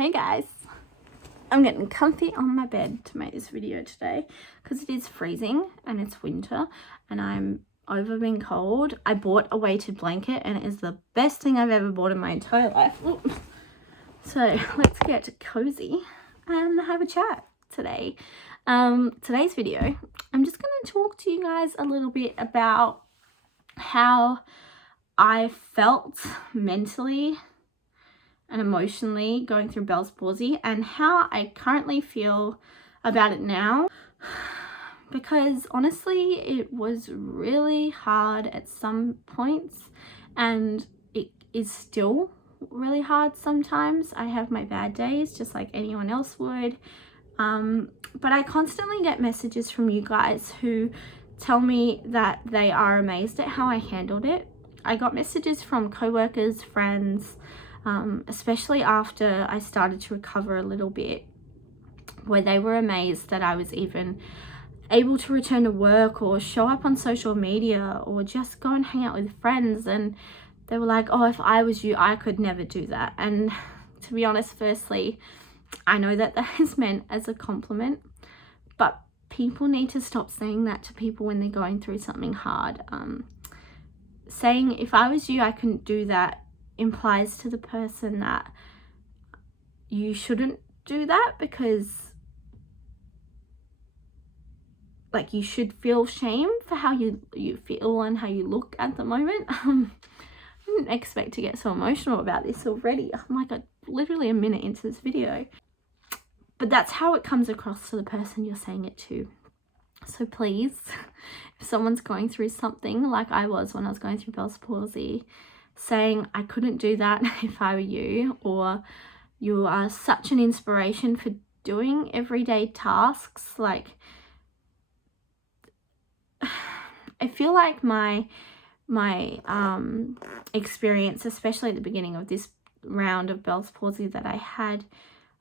Hey guys, I'm getting comfy on my bed to make this video today because it is freezing and it's winter and I'm over being cold. I bought a weighted blanket and it is the best thing I've ever bought in my entire life. Oops. So let's get cozy and have a chat today. Today's video, I'm just going to talk to you guys a little bit about how I felt mentally and emotionally going through Bell's palsy and how I currently feel about it now, because honestly it was really hard at some points and it is still really hard sometimes. I have my bad days just like anyone else would, but I constantly get messages from you guys who tell me that they are amazed at how I handled it. I got messages from co-workers, friends, especially after I started to recover a little bit, where they were amazed that I was even able to return to work or show up on social media or just go and hang out with friends. And they were like, oh, if I was you, I could never do that. And to be honest, firstly, I know that that is meant as a compliment, but people need to stop saying that to people when they're going through something hard. Saying if I was you, I couldn't do that implies to the person that you shouldn't do that, because like you should feel shame for how you feel and how you look at the moment. I didn't expect to get so emotional about this already. I'm like literally a minute into this video, but that's how it comes across to the person you're saying it to. So please, if someone's going through something like I was when I was going through Bell's palsy, saying I couldn't do that if I were you, or you are such an inspiration for doing everyday tasks, like I feel like my experience, especially at the beginning of this round of Bell's palsy that I had,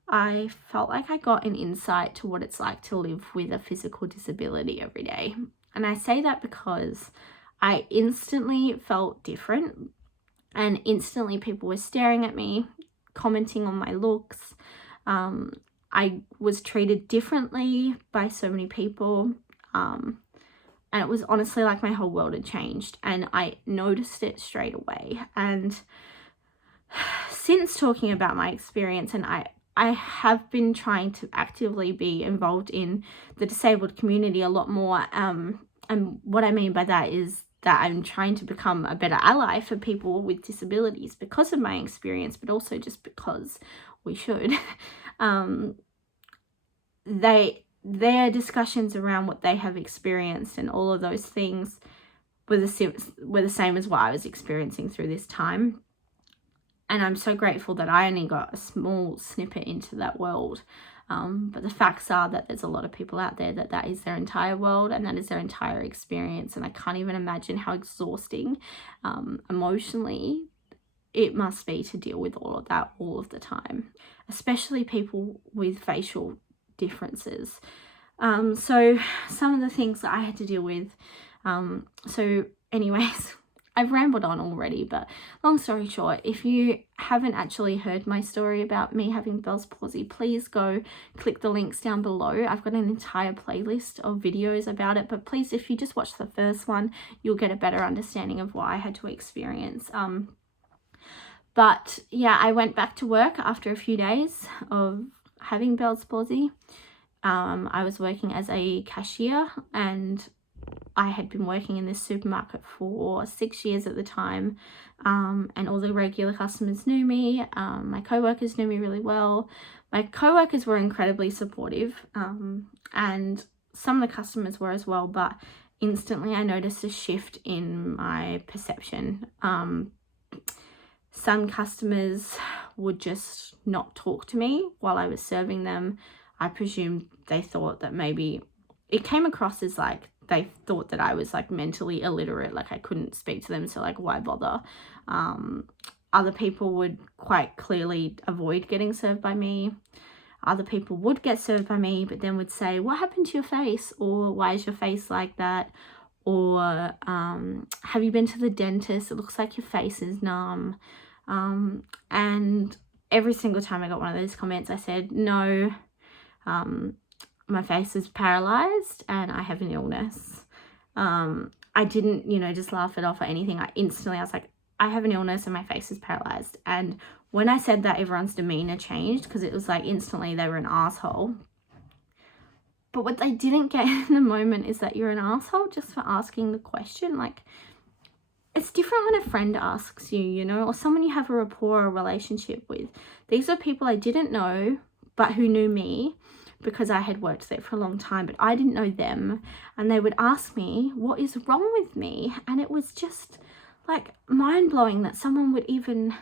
I felt like I got an insight to what it's like to live with a physical disability every day. And I say that because I instantly felt different, and instantly people were staring at me, commenting on my looks. I was treated differently by so many people, and it was honestly like my whole world had changed, and I noticed it straight away. And since talking about my experience, and I have been trying to actively be involved in the disabled community a lot more, and what I mean by that is that I'm trying to become a better ally for people with disabilities because of my experience, but also just because we should. Their discussions around what they have experienced and all of those things were the same as what I was experiencing through this time. And I'm so grateful that I only got a small snippet into that world. But the facts are that there's a lot of people out there that is their entire world and that is their entire experience. And I can't even imagine how exhausting emotionally it must be to deal with all of that all of the time, especially people with facial differences. So some of the things that I had to deal with. So anyways, I've rambled on already, but long story short, if you haven't actually heard my story about me having Bell's palsy, please go click the links down below. I've got an entire playlist of videos about it, but please, if you just watch the first one, you'll get a better understanding of what I had to experience. But yeah, I went back to work after a few days of having Bell's palsy. I was working as a cashier, and I had been working in this supermarket for 6 years at the time, and all the regular customers knew me. My co-workers knew me really well. My co-workers were incredibly supportive, and some of the customers were as well, but instantly I noticed a shift in my perception. Some customers would just not talk to me while I was serving them. I presume they thought that maybe it came across as like they thought that I was like mentally illiterate, like I couldn't speak to them, so like why bother. Other people would quite clearly avoid getting served by me. Other people would get served by me, but then would say, what happened to your face? Or why is your face like that? Or have you been to the dentist? It looks like your face is numb. And every single time I got one of those comments, I said, no, my face is paralyzed and I have an illness. I didn't, you know, just laugh it off or anything. I was like, I have an illness and my face is paralyzed. And when I said that, everyone's demeanor changed, because it was like instantly they were an asshole. But what they didn't get in the moment is that you're an asshole just for asking the question. Like, it's different when a friend asks you, you know, or someone you have a rapport or relationship with. These are people I didn't know, but who knew me, because I had worked there for a long time, but I didn't know them. And they would ask me, what is wrong with me? And it was just like mind-blowing that someone would even,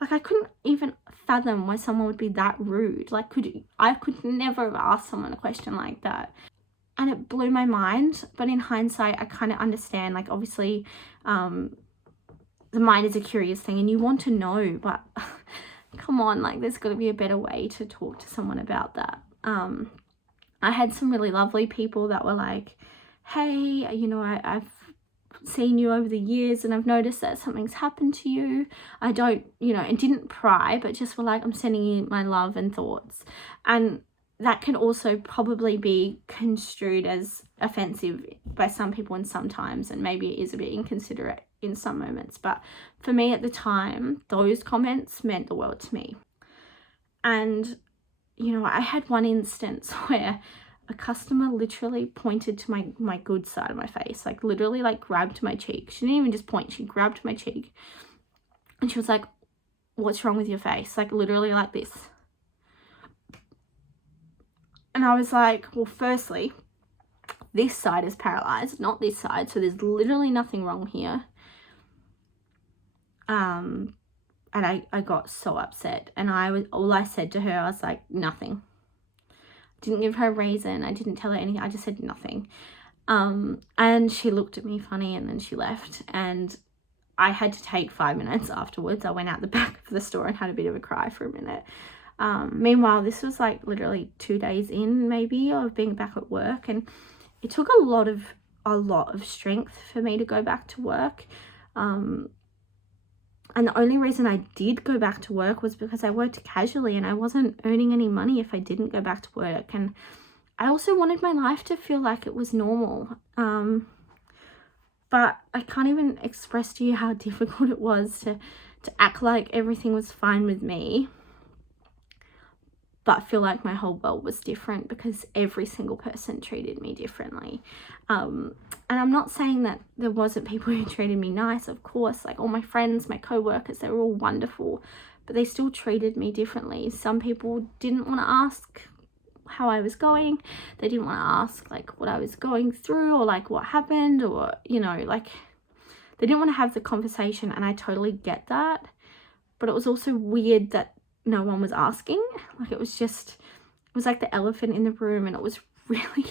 like, I couldn't even fathom why someone would be that rude. Like, I could never have asked someone a question like that. And it blew my mind. But in hindsight, I kind of understand, like, obviously, the mind is a curious thing and you want to know, but come on, like, there's got to be a better way to talk to someone about that. I had some really lovely people that were like, hey, you know, I've seen you over the years and I've noticed that something's happened to you. I don't, you know, and didn't pry, but just were like, I'm sending you my love and thoughts. And that can also probably be construed as offensive by some people and sometimes, and maybe it is a bit inconsiderate in some moments. But for me at the time, those comments meant the world to me. And, you know, I had one instance where a customer literally pointed to my good side of my face, like literally like grabbed my cheek. She didn't even just point, she grabbed my cheek. And she was like, what's wrong with your face? Like literally like this. And I was like, well, firstly, this side is paralyzed, not this side. So there's literally nothing wrong here. And I got so upset. And all I said to her, I was like, nothing. Didn't give her a reason. I didn't tell her anything. I just said nothing. And she looked at me funny and then she left. And I had to take 5 minutes afterwards. I went out the back of the store and had a bit of a cry for a minute. Meanwhile, this was like literally 2 days in maybe of being back at work. And it took a lot of strength for me to go back to work. And the only reason I did go back to work was because I worked casually and I wasn't earning any money if I didn't go back to work. And I also wanted my life to feel like it was normal. But I can't even express to you how difficult it was to act like everything was fine with me, but feel like my whole world was different because every single person treated me differently. And I'm not saying that there wasn't people who treated me nice, of course, like all my friends, my co-workers, they were all wonderful, but they still treated me differently. Some people didn't want to ask how I was going. They didn't want to ask like what I was going through or like what happened, or, you know, like they didn't want to have the conversation, and I totally get that. But it was also weird that no one was asking. Like it was like the elephant in the room, and it was really,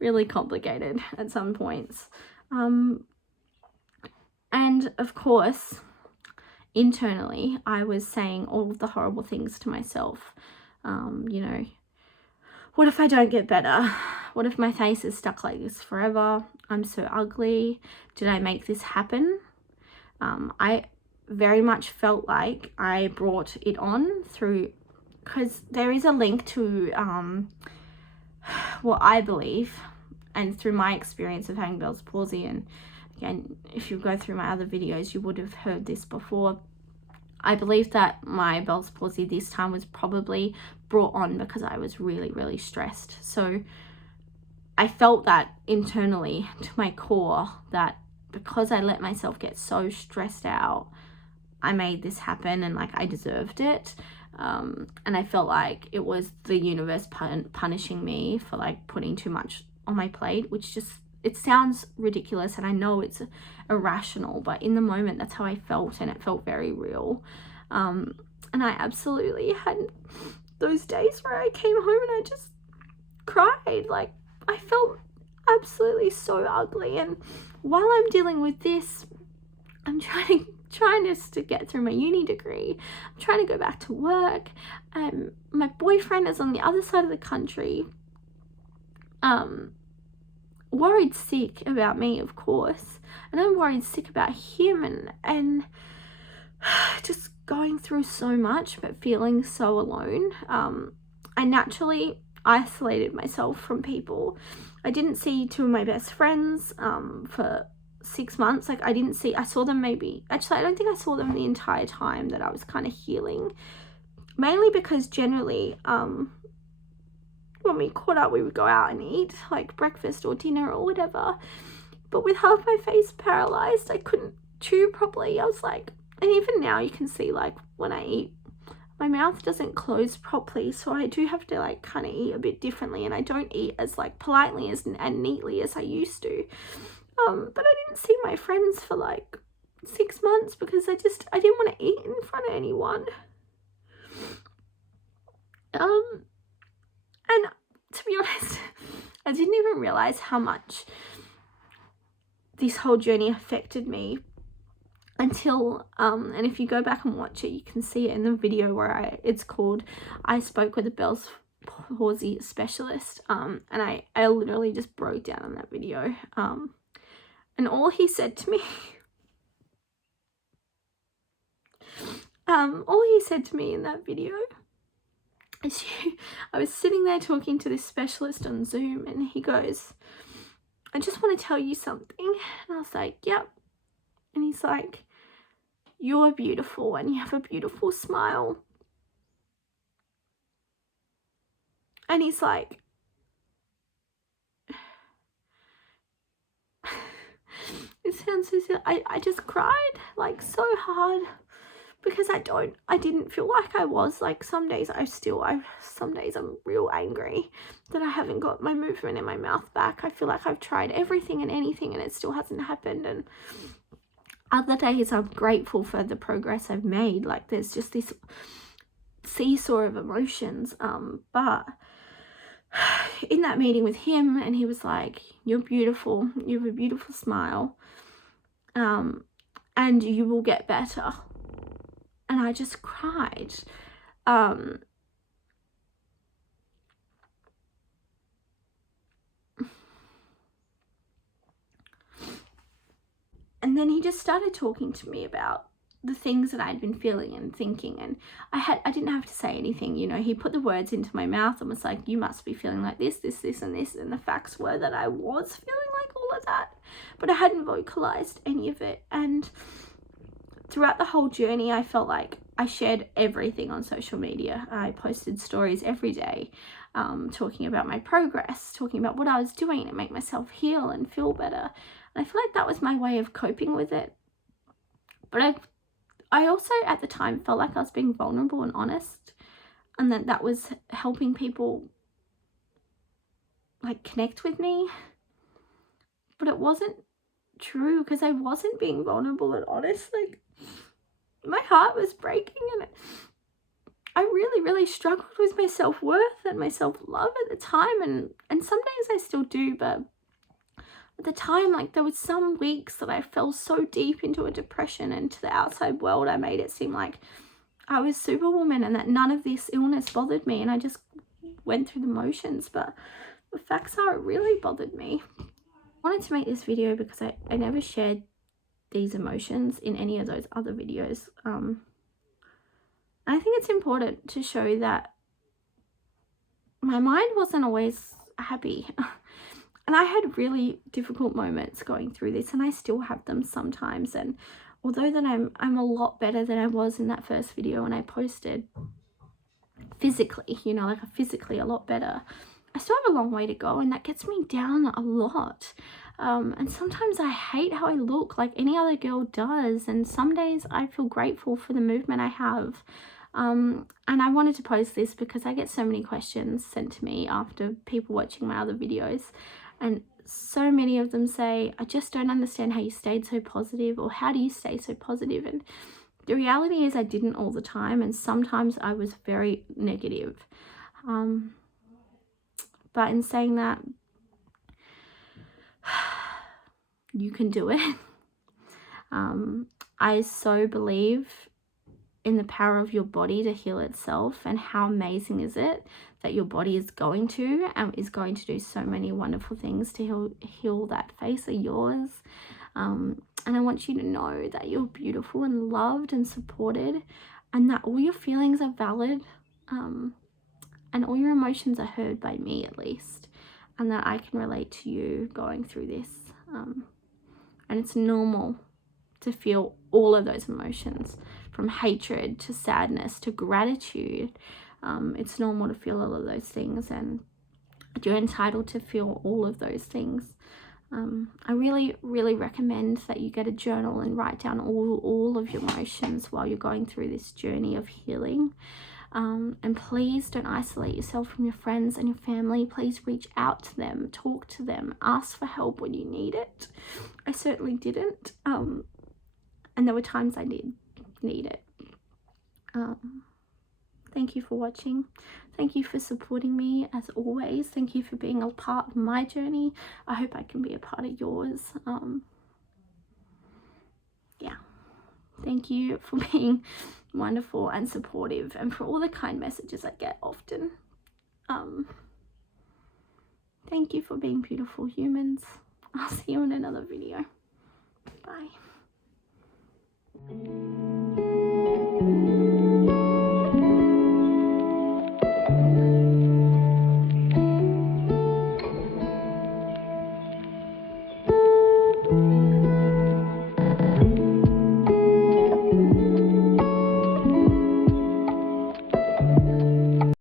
really complicated at some points. And of course, internally, I was saying all of the horrible things to myself. You know, what if I don't get better? What if my face is stuck like this forever? I'm so ugly. Did I make this happen? I very much felt like I brought it on through, because there is a link to what I believe, and through my experience of having Bell's palsy, and again, if you go through my other videos, you would have heard this before. I believe that my Bell's palsy this time was probably brought on because I was really, really stressed. So I felt that internally to my core, that because I let myself get so stressed out, I made this happen, and like I deserved it. And I felt like it was the universe punishing me for like putting too much on my plate, which just, it sounds ridiculous, and I know it's irrational, but in the moment that's how I felt, and it felt very real. And I absolutely had those days where I came home and I just cried. Like I felt absolutely so ugly, and while I'm dealing with this, I'm trying just to get through my uni degree. I'm trying to go back to work. My boyfriend is on the other side of the country, worried sick about me, of course, and I'm worried sick about him, and just going through so much but feeling so alone. I naturally isolated myself from people. I didn't see two of my best friends for 6 months. Like I saw them maybe, actually I don't think I saw them the entire time that I was kind of healing, mainly because generally when we caught up we would go out and eat like breakfast or dinner or whatever, but with half my face paralyzed I couldn't chew properly. I was like, and even now you can see like when I eat my mouth doesn't close properly, so I do have to like kind of eat a bit differently, and I don't eat as like politely and neatly as I used to. But I didn't see my friends for like 6 months because I didn't want to eat in front of anyone. And to be honest, I didn't even realize how much this whole journey affected me until and if you go back and watch it, you can see it in the video where it's called I Spoke with a Palsy Specialist, and I literally just broke down in that video, and all he said to me in that video is I was sitting there talking to this specialist on Zoom, and he goes, I just want to tell you something. And I was like, yep. And he's like, you're beautiful and you have a beautiful smile. And he's like, it sounds so silly. I just cried like so hard because I didn't feel like I was. Like some days some days I'm real angry that I haven't got my movement in my mouth back. I feel like I've tried everything and anything and it still hasn't happened. And other days I'm grateful for the progress I've made. Like there's just this seesaw of emotions. But in that meeting with him, and he was like, you're beautiful, you have a beautiful smile, and you will get better. And I just cried. And then he just started talking to me about the things that I'd been feeling and thinking, and I didn't have to say anything, you know. He put the words into my mouth and was like, you must be feeling like this, this, this, and this, and the facts were that I was feeling like all of that, but I hadn't vocalized any of it. And throughout the whole journey, I felt like I shared everything on social media. I posted stories every day, talking about my progress, talking about what I was doing to make myself heal and feel better. And I feel like that was my way of coping with it. But I also at the time felt like I was being vulnerable and honest, and that was helping people like connect with me. But it wasn't true because I wasn't being vulnerable and honest. Like my heart was breaking, and I really, really struggled with my self-worth and my self-love at the time, and some days I still do, but at the time, like there was some weeks that I fell so deep into a depression, and to the outside world I made it seem like I was superwoman and that none of this illness bothered me, and I just went through the motions. But the facts are, it really bothered me. I wanted to make this video because I never shared these emotions in any of those other videos. I think it's important to show that my mind wasn't always happy. And I had really difficult moments going through this, and I still have them sometimes. And although that I'm a lot better than I was in that first video when I posted physically, you know, like physically a lot better, I still have a long way to go, and that gets me down a lot. And sometimes I hate how I look, like any other girl does, and some days I feel grateful for the movement I have. And I wanted to post this because I get so many questions sent to me after people watching my other videos, and so many of them say, I just don't understand how you stayed so positive, or how do you stay so positive? And the reality is I didn't all the time, and sometimes I was very negative. But in saying that, you can do it. I so believe in the power of your body to heal itself, and how amazing is it that your body is going to do so many wonderful things to heal that face of yours. And I want you to know that you're beautiful and loved and supported. and that all your feelings are valid, and all your emotions are heard by me at least, and that I can relate to you going through this, and it's normal to feel all of those emotions, from hatred to sadness to gratitude. It's normal to feel all of those things, and you're entitled to feel all of those things. I really recommend that you get a journal and write down all of your emotions while you're going through this journey of healing. And please don't isolate yourself from your friends and your family. Please reach out to them, talk to them, ask for help when you need it. I certainly didn't, and there were times I did need it. Thank you for watching. Thank you for supporting me as always. Thank you for being a part of my journey. I hope I can be a part of yours. Yeah. Thank you for being wonderful and supportive, and for all the kind messages I get often. Thank you for being beautiful humans. I'll see you in another video. Bye.